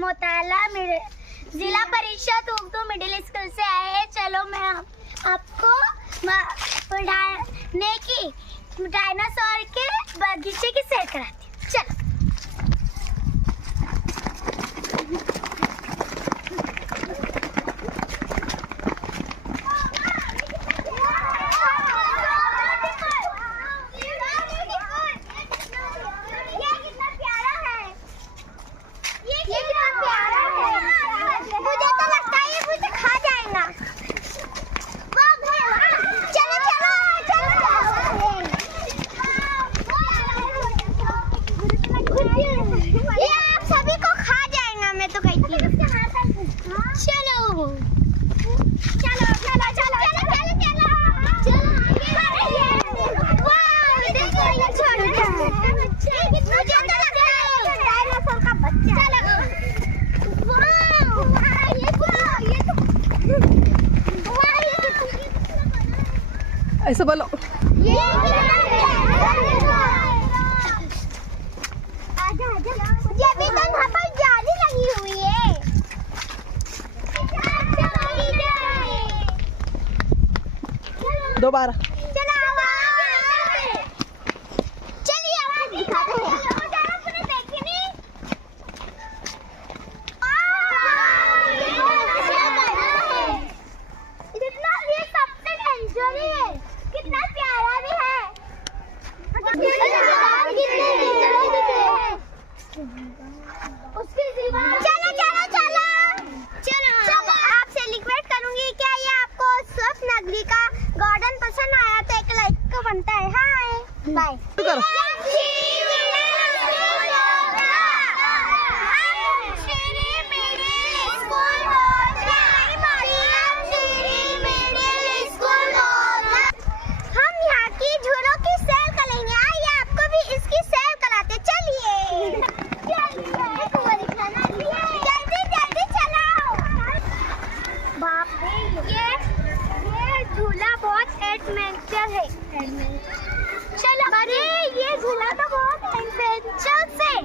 मोताला जिला परिषद Urdu middle school से आए हैं। चलो मैं आपको पढ़ाने की डायनासोर के बगीचे की सैर कराती हूँ। चलो। ऐसे बोलो। ये भी तो वहाँ पर जाली लगी हुई है। दोबारा। चलिए आवाज दिखाते हैं। कितना प्यारा भी है। चलो चलो चलो चलो। आपसे रिक्वेस्ट करूंगी, क्या ये आपको स्वप्न नगरी का गार्डन पसंद आया तो एक लाइक को बनता है। Hi bye. ये झूला बहुत एडवेंचर है। चलो, अरे ये झूला तो बहुत एडवेंचर है।